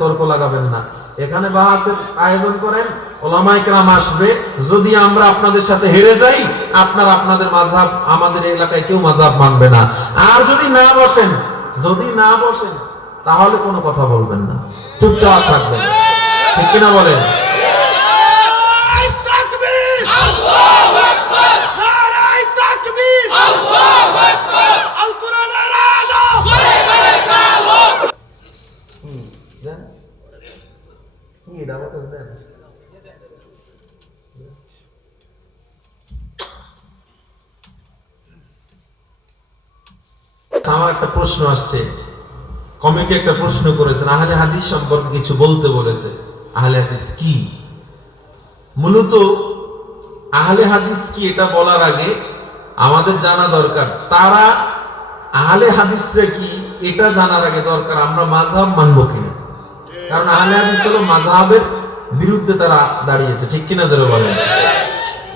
তর্ক লাগাবেন না। এখানে বাহাসের আয়োজন করেন ওলামাই কেরাম আসবে, যদি আমরা আপনাদের সাথে হেরে যাই, আপনার আপনাদের মাঝাব আমাদের এলাকায় কেউ মাঝাব মানবে না। আর যদি না বসেন, যদি না বসেন, তাহলে কোনো কথা বলবেন না। চুপচাপ থাকবেন। ঠিক কিনা বলেন নারায় তাকবীর আল্লাহু আকবার নারায় তাকবীর আল্লাহু আকবার আল কোরআনের আলো করে করে কালো দেন। কি এটা আমার কাছে দেন। আমার একটা প্রশ্ন আসছে। কমিটি একটা প্রশ্ন করেছেন আহলে হাদিস সম্পর্কে কিছু বলতে বলেছে। আহলে হাদিস কি? মূলত আহলে হাদিস কি এটা বলার আগে আমাদের জানা দরকার। তারা আহলে হাদিসরা কি, এটা জানার আগে দরকার, আমরা মাযহাব মানবো কিনা। কারণ আহলে হাদিস হলো মাযহাবের বিরুদ্ধে তারা দাঁড়িয়েছে। ঠিক কিনা জোরে বলেন?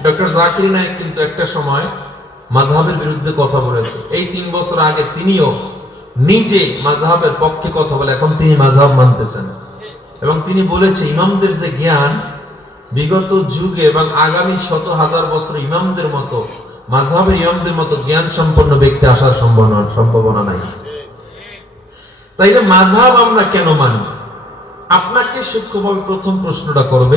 ডক্টর জাকির নায়েক কিন্তু একটা সময় মাযহাবের বিরুদ্ধে কথা বলেছে। এই তিন বছর আগে তিনিও নিজে পক্ষে কথা বলে, এখন তিনি মানতেছেন। এবং তিনি বলেছে, ইমামদের যে জ্ঞান, বিগত যুগে এবং আগামী শত হাজার বছর ইমামদের মতো মাঝহাবের ইমামদের মতো জ্ঞান সম্পন্ন ব্যক্তি আসার সম্ভাবনা সম্ভাবনা নাই। তাইলে মাঝহাব আমরা কেন মানি? আপনাকে সূক্ষ্মভাবে প্রথম প্রশ্নটা করবে,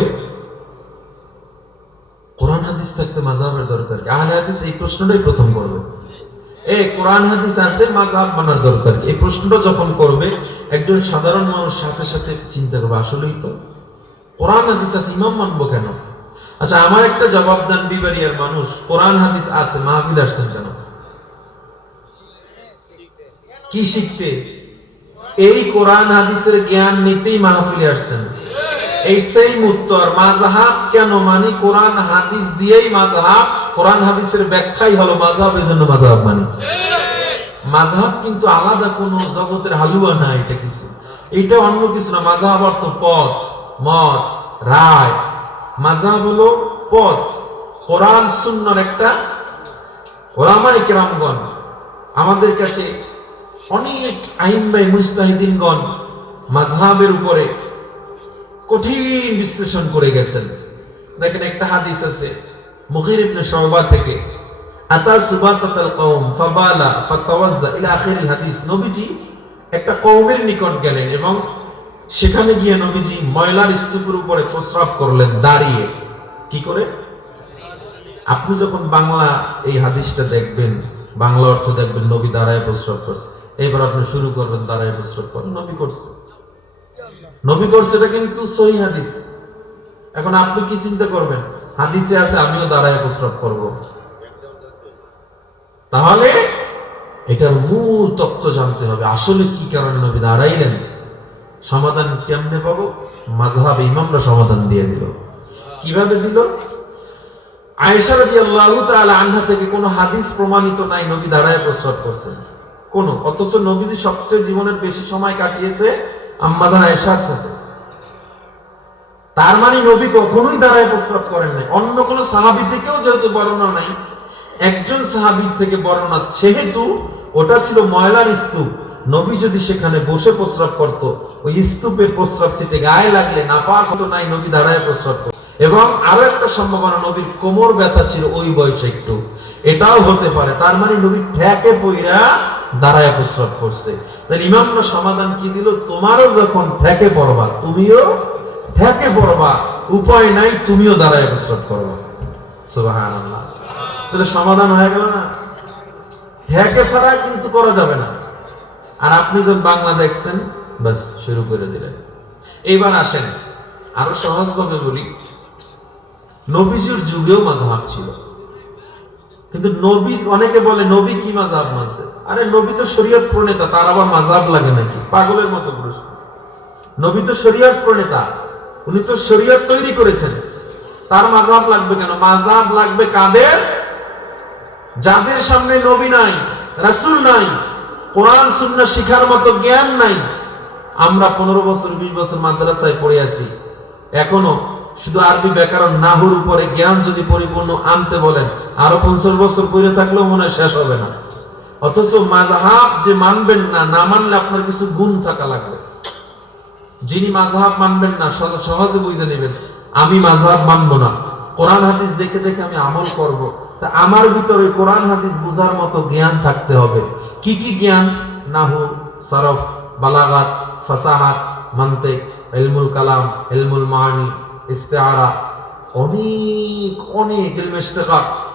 কোরআন হাদিস থাকতে মাঝহাবের দরকার কি? আহলে হাদিস এই প্রশ্নটাই প্রথম করবে। এ, কোরআন হাদিস আছে, মাযহাব মানার দরকার? এই প্রশ্নটা যখন করবে, একজন সাধারণ মানুষ সাথে সাথে চিন্তা করবে, আসলেই তো? কোরআন হাদিস আছে, ইমাম মানবো কেন? আচ্ছা আমার একটা জবাব দেন বিবারিয়ার মানুষ, কোরআন হাদিস আছে, মাহফিল আসছেন কেন? কি শিখতে? এই কোরআন হাদিসের জ্ঞান নিতেই মাহফিলে আসছেন। এই সেই উত্তর, মাযহাব কেন? মানি কোরআন হাদিস দিয়েই মাযহাব, কোরআন হাদিসের ব্যাখ্যাই হলো মাযহাব এই জন্য মাযহাব মানি। মাযহাব কিন্তু আলাদা কোনো জগতের হালুয়া না এটা কিছু। এটা অন্য কিছু না। মাযহাব অর্থ পথ, মত, রায়। মাযহাব হলো পথ। কোরআন, সুন্নাহর একটা ওলামায়ে কেরামগণ আমাদের কাছে অনেক আইম্বাই মুজতাহিদিনগণ মাযহাবের উপরে কঠিন বিশ্লেষণ করে গেছেন। দেখেন একটা হাদিস আছে, মুখির ইবনে শুবা থেকে, আতা সুবাতাতাল কওম ফাবালা ফাতাওয়াজ্জা ইলা আখিরিল হাদিস। নবীজি একটা কওমের নিকট গেলেন এবং সেখানে গিয়ে নবীজি ময়লার স্তূপের উপরে প্রস্রাব করলেন দাঁড়িয়ে। কি করে? আপনি যখন বাংলা এই হাদিসটা দেখবেন, বাংলা অর্থ দেখবেন, নবী দাঁড়ায় প্রস্রাব করছে। এবার আপনি শুরু করবেন দাঁড়ায় প্রস্রাব করেন নবী করছে। নবী করছে এটা কিন্তু সহি হাদিস। এখন আপনি কি চিন্তা করবেন? হাদিসে আছে, আমিও দাঁড়ায় প্রস্রাব করব। তাহলে এটার মূল তত্ত্ব জানতে হবে। আসলে কি কারণে নবী দাঁড়াইলেন? সমাধান কেমনে পাবো? মাঝহাব ইমামরা সমাধান দিয়ে দিল। কীভাবে দিল? আয়েশা রাদিয়াল্লাহু তাআলা আনহা থেকে কোনো হাদিস প্রমাণিত নাই, নবী দাঁড়ায় প্রস্রাব করছেন। কোন। অথচ নবীজি সবচেয়ে জীবনের বেশি সময় কাটিয়েছে আম্মাজান আয়েশার সাথে তার মানে নবী কখনোই দাঁড়ায় প্রস্রাব করেন নাই। অন্য কোন সাহাবি থেকেও যেহেতু বর্ণনা নাই, একজন সাহাবি থেকে বর্ণনা সেহেতু ওটা ছিল ময়লার স্তূপ। নবী যদি সেখানে বসে প্রস্রাব করত, ওই স্তূপের প্রস্রাব সিটে গায়ে লাগলে নাপাক হতো নাই, নবী দাঁড়ায় প্রস্রাব করত। এবং আরও একটা সম্ভাবনা, নবীর কোমর ব্যথা ছিল ওই বয়সে একটু। এটাও হতে পারে। তার মানে নবী ঠেকে পইরা দাঁড়ায় প্রস্রাব করছে। তাহলে ইমামরা সমাধান কি দিল? তোমারও যখন ঠেকে পড়বা, তুমিও ঠেকে পড়বা। উপায় নাই, তুমিও দাঁড়ায় প্রস্রাব করবা। সমাধান হয়ে গেল না? ঠেকে ছাড়া কিন্তু করা যাবে না। আর আপনি যখন বাংলা দেখছেন বাস শুরু করে দিলেন। এইবার আসেন। আরও সহজভাবে বলি। নবীজির যুগেও মাঝহাব ছিল। কিন্তু নবী, অনেকে বলে, নবী কি মাজাব মানছে? আরে, নবী তো শরীয়ত প্রণেতা, তার আবার মাজাব লাগে নাকি? পাগলের মতো প্রশ্ন। নবী তো শরীয়ত প্রণেতা, উনি তো শরীয়ত তৈরি করেছেন। তার মাজাব লাগবে কেন? মাজাব লাগবে কাদের? যাদের সামনে নবী নাই, রাসূল নাই, কোরআন, সুন্নাহ শিখার মতো জ্ঞান নাই। আমরা পনেরো বছর, বিশ বছর মাদ্রাসায় পড়ে আছি। এখনও শুধু আরবি ব্যাকরণ নাহুর উপরে জ্ঞান যদি পরিপূর্ণ আনতে বলেন, আরও পঞ্চাশ বছর পড়ে থাকলেও মনে শেষ হবে না। অথচ মাযহাব যে মানবেন না না মানলে আপনার কিছু গুণ থাকা লাগবে। যিনি মাযহাব মানবেন না, সহজে বুঝে নেবেন, আমি মাযহাব মানবো না। কোরআন হাদিস দেখে দেখে আমি আমল করব। তা আমার ভিতরে কোরআন হাদিস বোঝার মতো জ্ঞান থাকতে হবে। কি কি জ্ঞান? নাহু, সরফ, বালাগাত, ফাসাহাত, মান্তিক, ইলমুল কালাম, ইলমুল মানি ইস্তেআরা অনেক অনেক ইলমে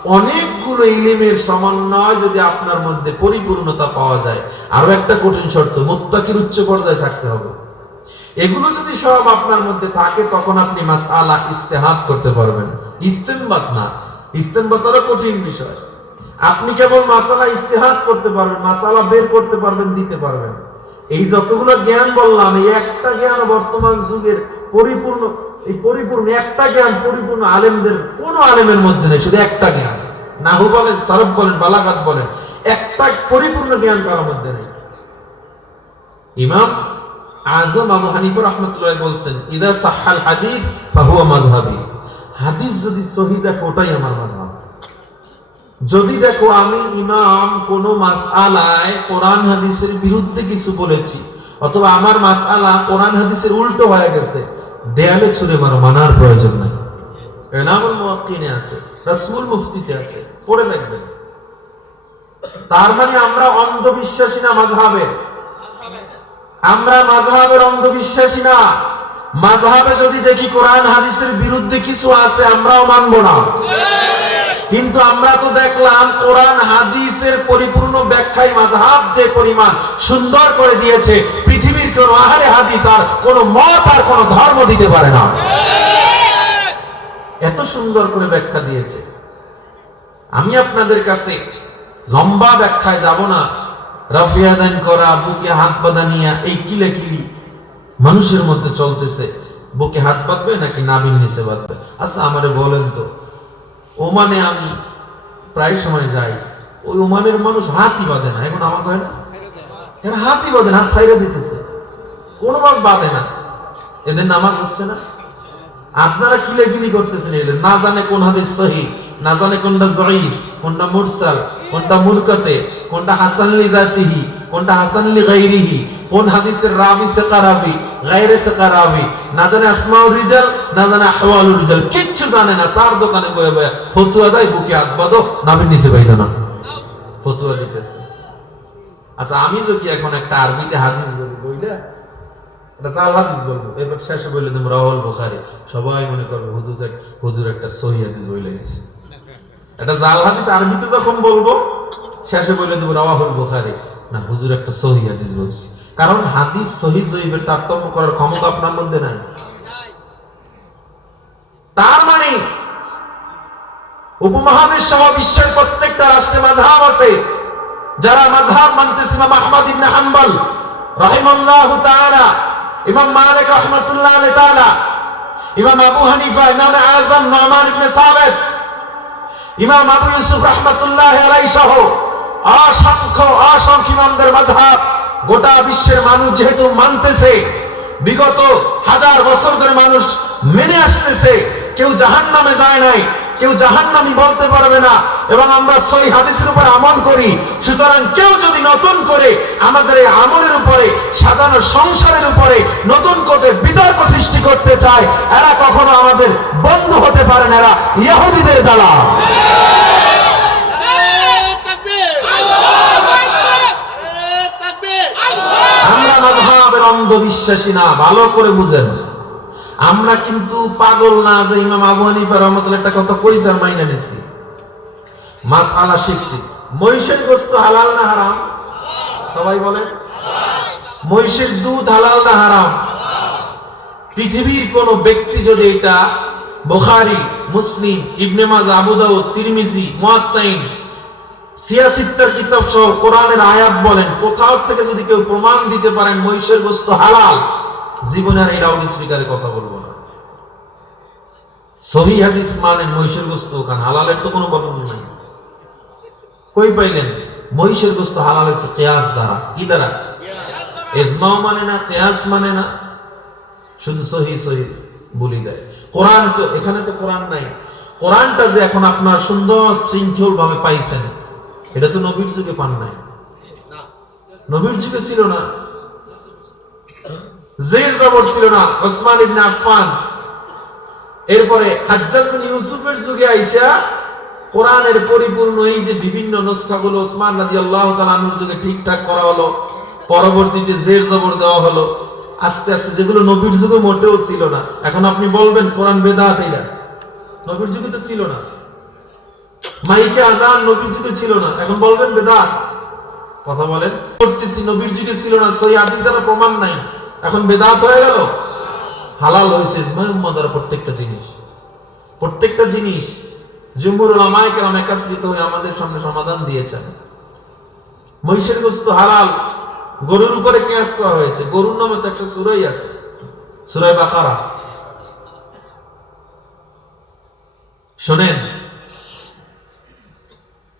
অনেকগুলো ইলিমের সমন্বয় যদি আপনার মধ্যে পরিপূর্ণতা পাওয়া যায়, আরও একটা কঠিন শর্ত, মুত্তাকির উচ্চ পর্যায়ে থাকতে হবে। এগুলো যদি সব আপনার মধ্যে থাকে, তখন আপনি মাসআলা ইস্তেহাদ করতে পারবেন। ইস্তেমবাত না। ইস্তেমবাত আরও কঠিন বিষয়। আপনি কেবল মাসালা ইস্তেহাদ করতে পারবেন, মাসালা বের করতে পারবেন, দিতে পারবেন। এই যতগুলো জ্ঞান বললাম, এই একটা জ্ঞান বর্তমান যুগের পরিপূর্ণ এই পরিপূর্ণ, একটা জ্ঞান পরিপূর্ণ আলেমদের, কোন আলেমের মধ্যে নেই, শুধু একটা জ্ঞান। নাহু বলেন, সরফ বলেন, বালাগাত বলেন, একটা পরিপূর্ণ জ্ঞান কারোর মধ্যে নেই। ইমাম আজম আবু হানিফা রহমতুল্লাহ বলছেন, ইদা সাহাল হাদিদ, ফাহুয়া মাযহাবি। হাদিস যদি সহি দেখো, ওটাই আমার মাযহাব। যদি দেখো আমি ইমাম কোন মাস আলায় কোরআন হাদিসের বিরুদ্ধে কিছু বলেছি, অথবা আমার মাস আলা কোরআন হাদিসের উল্টো হয়ে গেছে দেয়ালে ছুঁড়ে মারো, মানার প্রয়োজন নাই। মুওয়াক্কিনে আছে মুফতিতে আছে, পড়ে দেখবেন। তার মানে আমরা অন্ধবিশ্বাসী না আমরা অন্ধবিশ্বাসী না। যদি দেখি কোরআন হাদিসের বিরুদ্ধে কিছু আছে, আমরাও মানব না। কিন্তু আমরা তো দেখলাম কোরআন হাদিসের পরিপূর্ণ ব্যাখ্যায় মাযহাব যে পরিমাণ সুন্দর করে দিয়েছে কোন আহলে হাদিস আর কোন মত আর কোন ধর্ম দিতে পারে না। এত সুন্দর করে ব্যাখ্যা দিয়েছে। আমি আপনাদের কাছে লম্বা ব্যাখ্যায় যাব না। রাফিয়াদান করা, বুকে হাত বাঁধা নিয়া এই মানুষের মধ্যে চলতেছে। বুকে হাত বাঁধবে নাকি নাবিন নিচে বাঁধবে? আচ্ছা আমারে বলেন তো, ওমানে আমি প্রায় সময় যাই। ওই ওমানের মানুষ হাতই বাঁধে না। এখন হয় না? এরা হাতই বাঁধে হাত সাইরে দিতেছে। কোনো ভাব বাঁধে না। এদের নামাজ হচ্ছে না। আপনারা কিলে কিলি করতেছেন এদের? না জানে কোন হাদিস সহি, না জানে কোনটা জয়ীফ, কোনটা মুরসাল, কোনটা মুরকাতে, কোনটা হাসান লি জাতিহি কোনটা হাসান লি গাইরিহি কোন হাদিসের রাবি সে কারাবি গায়রে সে কারাবি না জানে আসমাউর রিজাল, না জানে আহওয়ালুর রিজাল, কিচ্ছু জানে না। সার দোকানে বয়ে বয়ে ফতুয়া দেয়, বুকে হাত বাঁধো নাবির নিচে পাইতো না। ফতুয়া দিতেছে। আচ্ছা আমি যদি এখন একটা আরবিতে হাদিস বলি, বইলে কারণ হাদিস সহি তারতম্য করার ক্ষমতা আপনার মধ্যে নাই। তার মানে উপমহাদেশ সহ বিশ্বের প্রত্যেকটা রাষ্ট্রে মাঝহাব আছে। যারা মাযহাব মানতেছে ইমাম আহমদ ইবনে তাআলা। ইমাম মালিক রাহমাতুল্লাহ তাআলা, ইমাম আবু হানিফা, ইমাম আযম নুমান ইবনে সাবিত, ইমাম আবু ইউসুফ রাহমাতুল্লাহ আলাইহি সহ অসংখ্য অসংখ্য ইমামদের মাযহাব গোটা বিশ্বের মানুষ যেহেতু মানতেছে, বিগত হাজার বছর ধরে মানুষ মেনে আসতেছে, কেউ জাহান্নামে যায় নাই কেউ জাহান্নামি বলতে পারবে না। এবং আমরা সই হাদিসের উপর আমল করি। সুতরাং কেউ যদি নতুন করে আমাদের এই আমলের উপরে, সাজানো সংসারের উপরে নতুন করে বিতর্ক সৃষ্টি করতে চায়, এরা কখনো আমাদের বন্ধু হতে পারে না, এরা ইহুদিদের দ্বারা আমরা মাযহাবের অন্ধবিশ্বাসী না, ভালো করে বুঝেন। আমরা কিন্তু পাগল না যে ইমাম আবু হানিফা রহমতুল্লাহ একটা কথা কইছে আর মাইনা নিছি মাসআলা শিখছি। মহিষের গোস্ত হালাল না হারাম? সবাই বলে? মহিষের দুধ হালাল না হারাম? পৃথিবীর কোন ব্যক্তি যদি এটা বোখারি, মুসলিম, ইবনে মাজাহ, আবু দাউদ, তিরমিজি, মুয়াত্তাইন সিয়াসিত্তার কিতাব সহ কোরআনের আয়াত বলেন, কোথাও থেকে যদি কেউ প্রমাণ দিতে পারেন মহিষের গোস্ত হালাল জীবনে আর এই লাউড স্পিকারে কথা বলব না। সহি হাদিস মানেন মহিষের গোস্ত ওখান হালালের তো কোনো বর্ণনা নেই। কই পাইলেন? মহিষের গোস্ত হালাল হয়েছে কেয়াস দ্বারা। কি দ্বারা? এজমাও মানে না কেয়াস মানে না। শুধু সহি সহি বলি দেয়। কোরআন তো এখানে তো কোরআন নাই। কোরআনটা যে এখন আপনার সুন্দর শৃঙ্খল ভাবে পাইছেন এটা তো নবীর যুগে পান নাই। নবীর যুগে ছিল না। জের জবর ছিল না, ওসমান ইবনে আফফান। এরপরে হাজ্জাজ বিন ইউসুফের যুগে আইসা কোরআনের পরিপূর্ণ এই যে বিভিন্ন নুসখাগুলো ওসমান রাদিয়াল্লাহু তাআলা আনহুর যুগে ঠিকঠাক করা হলো, পরবর্তীতে জের জবর দেওয়া হলো, আস্তে আস্তে যেগুলো নবীর যুগে মোটেও ছিল না। এখন আপনি বলবেন কোরআন বেদাত এটা নবীর যুগে তো ছিল না। মাইকে আজান নবীর যুগে ছিল না। এখন বলবেন বেদাত? কথা বলেন। করতেছি নবীর যুগে ছিল না, সই আদিস দ্বারা প্রমাণ নাই। এখন বেদাত হয়ে গেল। হালাল হয়েছে ইসমাই উম্মাদার প্রত্যেকটা জিনিস। প্রত্যেকটা জিনিস জুম্বুর ওলামায়ে কেরাম একত্রিত হয়ে আমাদের সামনে সমাধান দিয়েছেন। মহিষের গোস্ত হালাল, গরুর উপরে কেয়াস করা হয়েছে। গরুর নামে তো একটা সুরাই আছে, সুরাই বাকারা। শোনেন,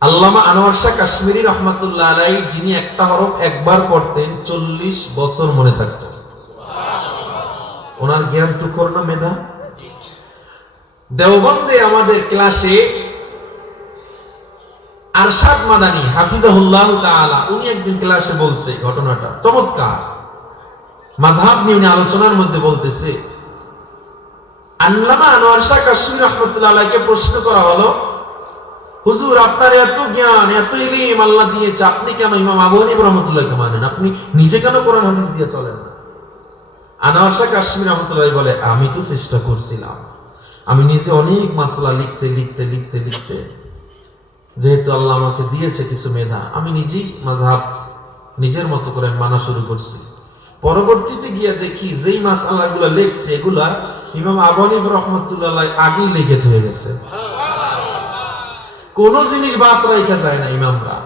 আল্লামা আনোয়ার শাহ কাশ্মীরি রহমাতুল্লাহ আলাই যিনি একটা হরফ একবার পড়তেন, চল্লিশ বছর মনে থাকতো। ওনার জ্ঞান তুকর না মেধা। দেওবন্দে আমাদের ক্লাসে আরশাদ উনি একদিন ক্লাসে বলছে ঘটনাটা। চমৎকার। নিয়ে উনি আলোচনার মধ্যে বলতেছে আল্লামা আনোয়ার শাহ কাশ্মীর প্রশ্ন করা হলো, হুজুর, আপনার এত জ্ঞান, এত ইলিম আল্লাহ দিয়েছে, আপনি কেন ইমাম আবু হানিফ রহমতুল্লাহকে মানেন? আপনি নিজে কেন কোরআন হাদিস দিয়ে চলেন না? আনোয়ার শাহ কাশ্মীর রহমতুল্লাহ বলে, আমি তো চেষ্টা করছিলাম। আমি নিজে অনেক মাসলা লিখতে লিখতে লিখতে লিখতে। যেহেতু আল্লাহ আমাকে দিয়েছে কিছু মেধা, আমি নিজেই মাঝহাব নিজের মতো করে মানা শুরু করছি। পরবর্তীতে গিয়ে দেখি যেই মাসালা গুলা লিখছে, এগুলা ইমাম আবনিব রহমতুল্লাহ আগেই লিখে হয়ে গেছে। কোন জিনিস বাদ রাখা যায় না ইমামরা।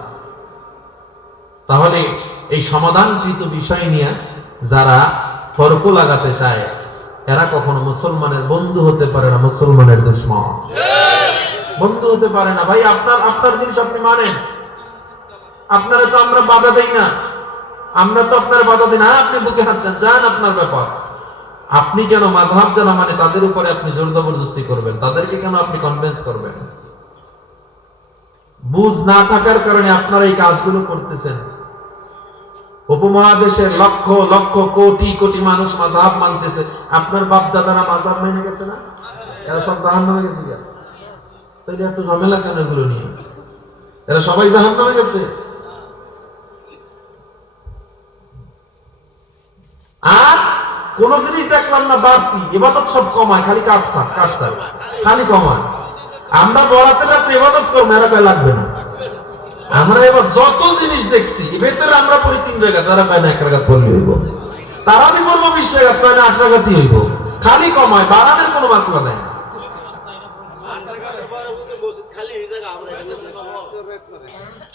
তাহলে এই সমাধানকৃত বিষয় নিয়ে যারা তর্ক লাগাতে চায় এরা কখনো মুসলমানের বন্ধু হতে পারে না মুসলমানের দুশ্মন। বন্ধু হতে পারে না। ভাই আপনার আপনার জিনিস আপনি মানেন। আপনারা তো আমরা বাধা দেই না। আমরা তো আপনার বাধা দিই না। হ্যাঁ, আপনি বুকে হাত দেন যান আপনার ব্যাপার। আপনি কেন মাঝহাব যারা মানে তাদের উপরে আপনি জোর জবরদস্তি করবেন। তাদেরকে কেন আপনি কনভিন্স করবেন? বুঝ না থাকার কারণে আপনারা এই কাজগুলো করতেছেন। উপমহাদেশের লক্ষ লক্ষ, কোটি কোটি মানুষ মাঝহাব মানতেছে। আপনার বাপ দাদারা মাঝহাব মেনে গেছে না? এরা সব জাহান নামে গেছে তাইলে এত ঝামেলা কেন এগুলো নিয়ে? এরা সবাই জাহান নামে গেছে। আর কোন জিনিস দেখলাম না বাড়তি। এবাদত সব কমায়, খালি কাটসা কাটসা খালি কমায়। আমরা বড়াতে রাত্রে এবাদত করব, এরা লাগবে না? আমরা এবার যত জিনিস দেখছি ভেতরে আমরা পড়ি তিন রেখা তারা কয় না, এক রেখা পড়লে হইব। তারা আমি বলব বিশ রেখা কয় না, আট রেখাতেই হইব। খালি কমায়, বাড়ানোর কোনো মাসলা দেয় না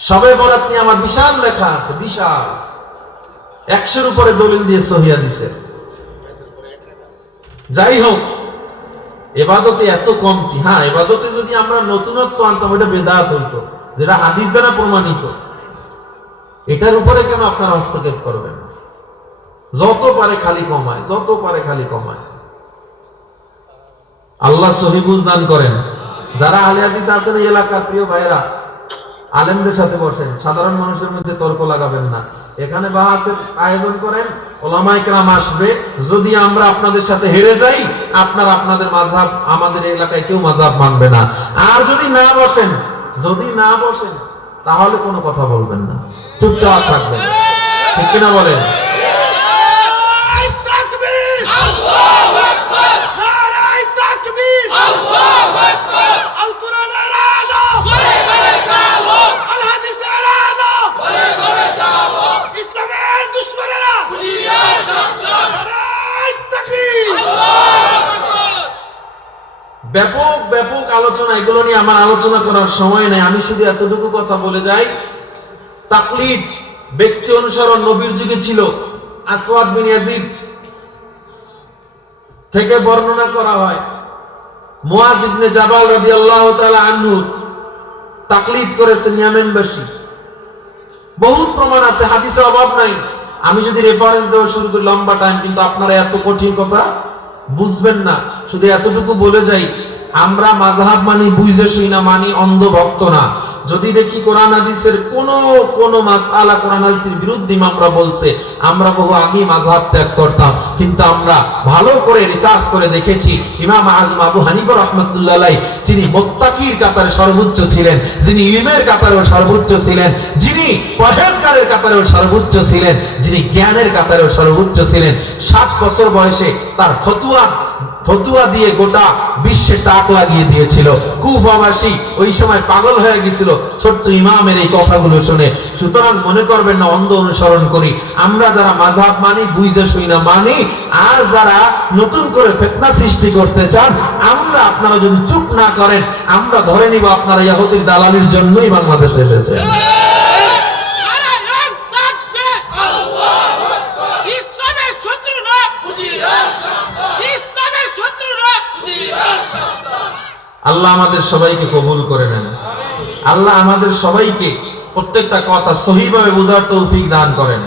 সবে বরাত নিয়ে আমার বিশাল লেখা আছে, বিশাল। একশোর উপরে দলিল দিয়ে সহিয়া দিছে। যাই হোক, এবাদতে এত কমতি হ্যাঁ এবাদতে যদি আমরা নতুনত্ব আনতাম এটা বেদাত হইতো। যেটা হাদিস দ্বারা প্রমাণিত। এটার উপরে কেন আপনারা হস্তক্ষেপ করবেন? যত পারে খালি কমায়, যত পারে খালি কমায়। আল্লাহ সহিবুজ দান করেন। যারা আলে হাদিস আছেন এই এলাকার প্রিয় ভাইরা আলেমদের সাথে বসেন। সাধারণ মানুষের মধ্যে তর্ক লাগাবেন না। এখানে বাহাসের আয়োজন করেন ওলামাই কেরাম আসবে। যদি আমরা আপনাদের সাথে হেরে যাই, আপনার আপনাদের মাঝাব আমাদের এলাকায় কেউ মাঝাব মানবে না। আর যদি না বসেন যদি না বসেন তাহলে কোনো কথা বলবেন না। চুপচাপ থাকবেন। ঠিক কিনা বলেন? ব্যাপক আলোচনা, এগুলো নিয়ে আমার আলোচনা করার সময় নেই। আমি শুধু এতটুকু কথা বলে যাই, তাকলিদ ব্যক্তি অনুসরণ নবীর যুগে ছিল। আসওয়াদ বিন ইয়াজিদ থেকে বর্ণনা করা হয় মুয়াজ ইবনে জাবাল রাদিয়াল্লাহু তাআলা আনহু তাকলিদ করেছেন ইয়ামেনবাসী। বহুত প্রমাণ আছে, হাদিসে অভাব নাই। আমি যদি রেফারেন্স দেওয়া শুরু করি, লম্বা টাইম কিন্তু আপনারা এত কঠিন কথা বুঝবেন না। শুধু এতটুকু বলে যাই আমরা মাযহাব মানি, বুঝে শুই না মানি অন্ধ ভক্ত না। যদি দেখি কোরআন হাদিসের কোন কোন মাসআলা কোরআন হাদিসের বিরুদ্ধে ইমামরা বলছে, আমরা বহু আগে মাযহাব ত্যাগ করতাম। কিন্তু আমরা ভালো করে রিসার্চ করে দেখেছি, ইমাম আজম আবু হানিফা রহমতুল্লাহ আলাই যিনি মোত্তাকির কাতারে সর্বোচ্চ ছিলেন, যিনি ইলমের কাতারেও সর্বোচ্চ ছিলেন, যিনি পরহেজগারের কাতারেও সর্বোচ্চ ছিলেন, যিনি জ্ঞানের কাতারেও সর্বোচ্চ ছিলেন। ষাট বছর বয়সে তার ফতুয়া ফতুয়া দিয়ে গোটা বিশ্বে টাক লাগিয়ে দিয়েছিল। কুফাবাসী ওই সময় পাগল হয়ে গেছিল। ছোট্ট ইমামের এই কথাগুলো শুনে। সুতরাং মনে করবেন না, অন্ধ অনুসরণ করি। আমরা যারা মাঝহাব মানি, বুঝে শুই না মানি, আর যারা নতুন করে ফেতনা সৃষ্টি করতে চান, আমরা আপনারা যদি চুপ না করেন, আমরা ধরে নিব আপনারা ইহুদির দালালির জন্যই বাংলাদেশে এসেছেন। আল্লাহ আমাদের সবাইকে কবুল করে নেন। আল্লাহ আমাদের সবাইকে প্রত্যেকটা কথা সহিভাবে বোঝার তৌফিক দান করেন।